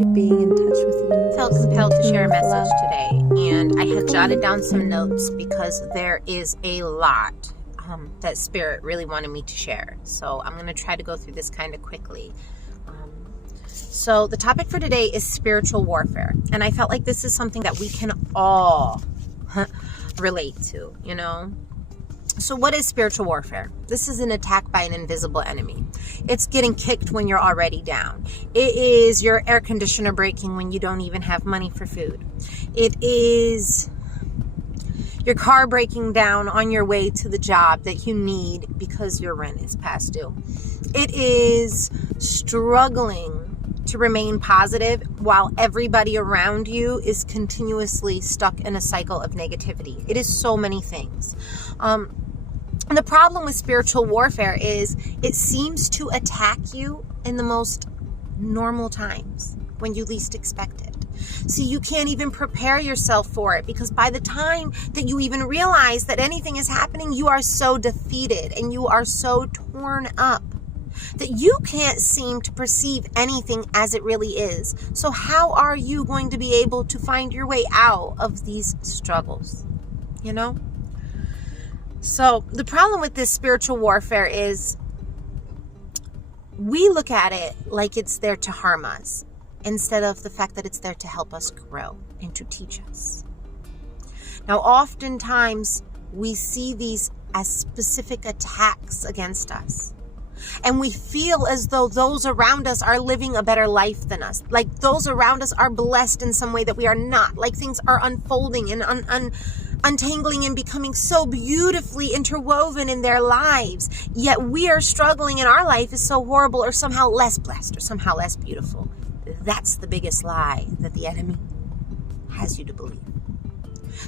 being in touch with you. Felt compelled to share a message today, and I had jotted down some notes because there is a lot that Spirit really wanted me to share. So I'm going to try to go through this kind of quickly. So the topic for today is spiritual warfare, and I felt like this is something that we can all relate to, you know? So what is spiritual warfare? This is an attack by an invisible enemy. It's getting kicked when you're already down. It is your air conditioner breaking when you don't even have money for food. It is your car breaking down on your way to the job that you need because your rent is past due. It is struggling to remain positive while everybody around you is continuously stuck in a cycle of negativity. It is so many things. And the problem with spiritual warfare is it seems to attack you in the most normal times when you least expect it. So you can't even prepare yourself for it, because by the time that you even realize that anything is happening, you are so defeated and you are so torn up that you can't seem to perceive anything as it really is. So how are you going to be able to find your way out of these struggles? You know? So the problem with this spiritual warfare is we look at it like it's there to harm us, instead of the fact that it's there to help us grow and to teach us. Now, oftentimes we see these as specific attacks against us. And we feel as though those around us are living a better life than us. Like those around us are blessed in some way that we are not. Like things are unfolding and untangling and becoming so beautifully interwoven in their lives. Yet we are struggling and our life is so horrible, or somehow less blessed, or somehow less beautiful. That's the biggest lie that the enemy has you to believe.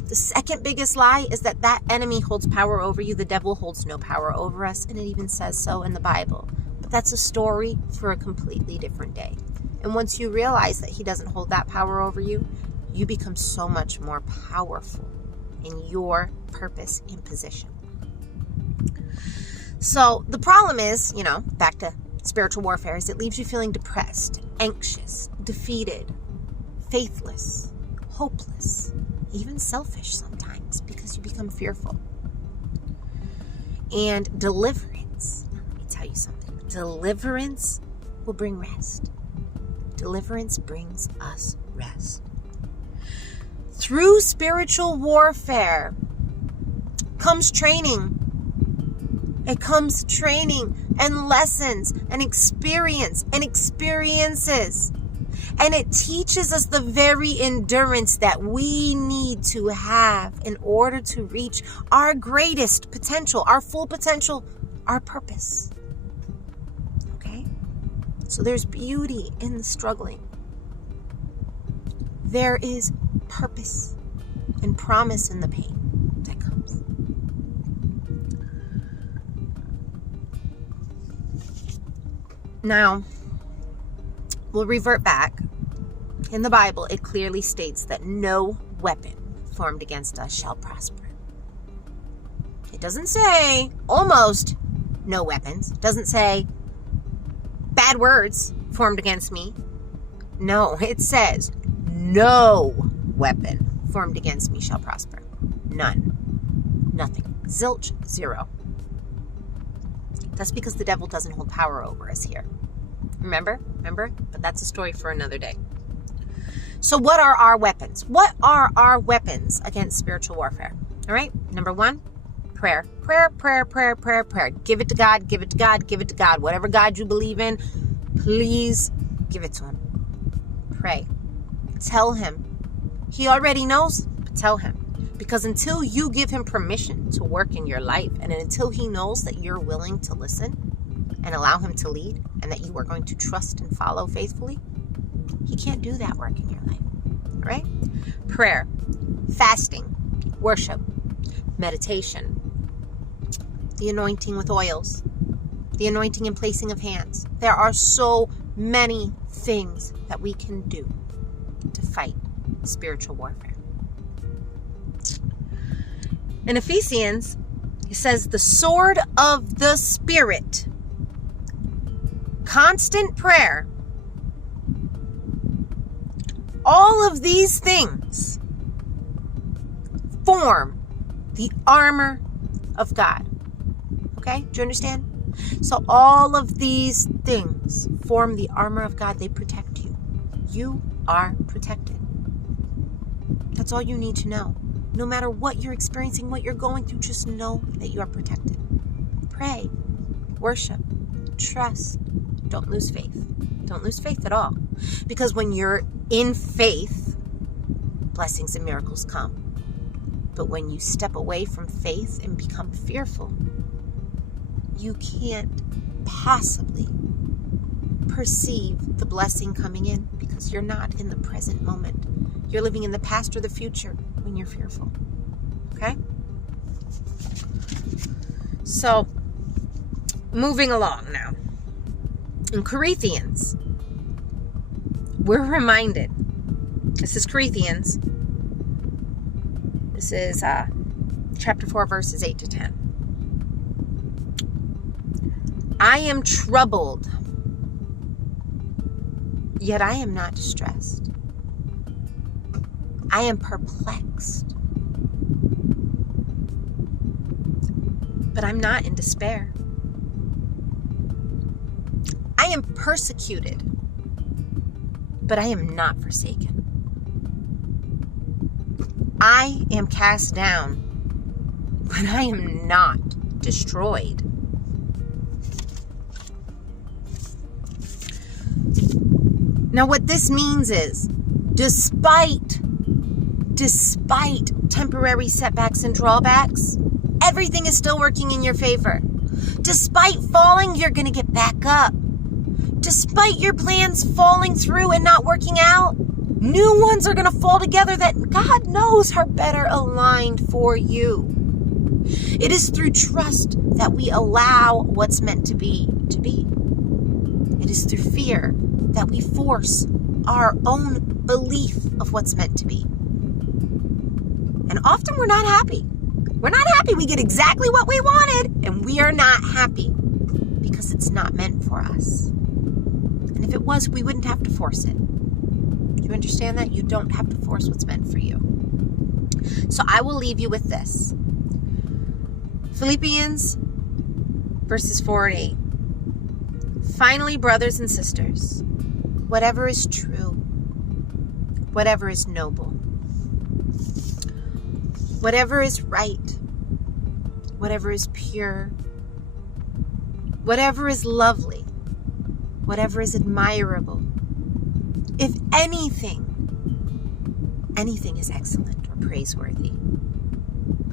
The second biggest lie is that enemy holds power over you. The devil holds no power over us, and it even says so in the Bible. But that's a story for a completely different day. And once you realize that he doesn't hold that power over you, you become so much more powerful in your purpose and position. So the problem is, back to spiritual warfare, is it leaves you feeling depressed, anxious, defeated, faithless, hopeless, even selfish sometimes, because you become fearful. And deliverance, let me tell you something. Deliverance will bring rest. Deliverance brings us rest. Through spiritual warfare comes training. It comes training and lessons and experience and experiences. And it teaches us the very endurance that we need to have in order to reach our greatest potential, our full potential, our purpose. Okay? So there's beauty in the struggling. There is purpose and promise in the pain that comes. Now, we'll revert back. In the Bible, it clearly states that no weapon formed against us shall prosper. It doesn't say almost no weapons. It doesn't say bad words formed against me. No, it says no weapon formed against me shall prosper. None. Nothing. Zilch. Zero. That's because the devil doesn't hold power over us here. Remember? But that's a story for another day. So what are our weapons? What are our weapons against spiritual warfare? All right. Number one, prayer. Prayer. Give it to God. Give it to God. Give it to God. Whatever God you believe in, please give it to him. Pray. Tell him. He already knows, but tell him. Because until you give him permission to work in your life, and until he knows that you're willing to listen and allow him to lead, and that you are going to trust and follow faithfully, he can't do that work in your life. All right? Prayer, fasting, worship, meditation, the anointing with oils, the anointing and placing of hands. There are so many things that we can do to fight spiritual warfare. In Ephesians, it says the sword of the Spirit, constant prayer, All of these things form the armor of God. Okay? Do you understand? So all of these things form the armor of God. They protect you. You are protected. That's all you need to know. No matter what you're experiencing, what you're going through, just know that you are protected. Pray, worship, trust. Don't lose faith. Don't lose faith at all. Because when you're in faith, blessings and miracles come. But when you step away from faith and become fearful, you can't possibly perceive the blessing coming in because you're not in the present moment. You're living in the past or the future when you're fearful. Okay? So, moving along now. In Corinthians, we're reminded. This is Corinthians. This is chapter 4, verses 8 to 10. I am troubled, yet I am not distressed. I am perplexed, but I'm not in despair. I am persecuted, but I am not forsaken. I am cast down, but I am not destroyed. Now, what this means is, despite temporary setbacks and drawbacks, everything is still working in your favor. Despite falling, you're going to get back up. Despite your plans falling through and not working out, new ones are going to fall together that God knows are better aligned for you. It is through trust that we allow what's meant to be to be. It is through fear that we force our own belief of what's meant to be. And often we're not happy. We're not happy. We get exactly what we wanted, and we are not happy because it's not meant for us. And if it was, we wouldn't have to force it. Do you understand that? You don't have to force what's meant for you. So I will leave you with this. Philippians verses 4 and 8. Finally, brothers and sisters, whatever is true, whatever is noble, whatever is right, whatever is pure, whatever is lovely, whatever is admirable, if anything is excellent or praiseworthy,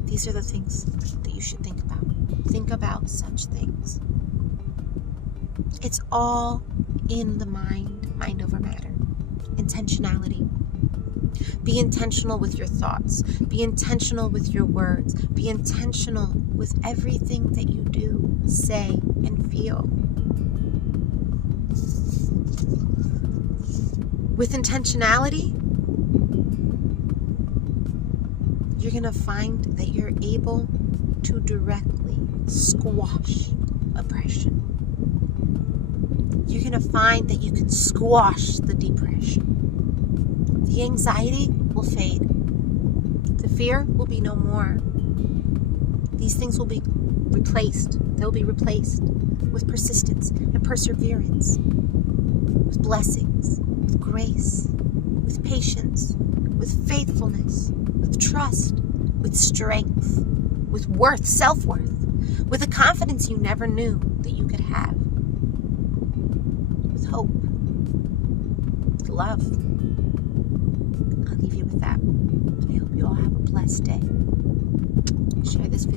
these are the things that you should think about. Think about such things. It's all in the mind over matter. Intentionality. Be intentional with your thoughts. Be intentional with your words. Be intentional with everything that you do, say, and feel. With intentionality, you're going to find that you're able to directly squash oppression. You're going to find that you can squash the depression. The anxiety will fade. The fear will be no more. These things will be replaced. They'll be replaced with persistence and perseverance, with blessings, with grace, with patience, with faithfulness, with trust, with strength, with worth, self-worth, with a confidence you never knew that you could have, with hope, with love. I'll leave you with that. I hope you all have a blessed day. Share this video.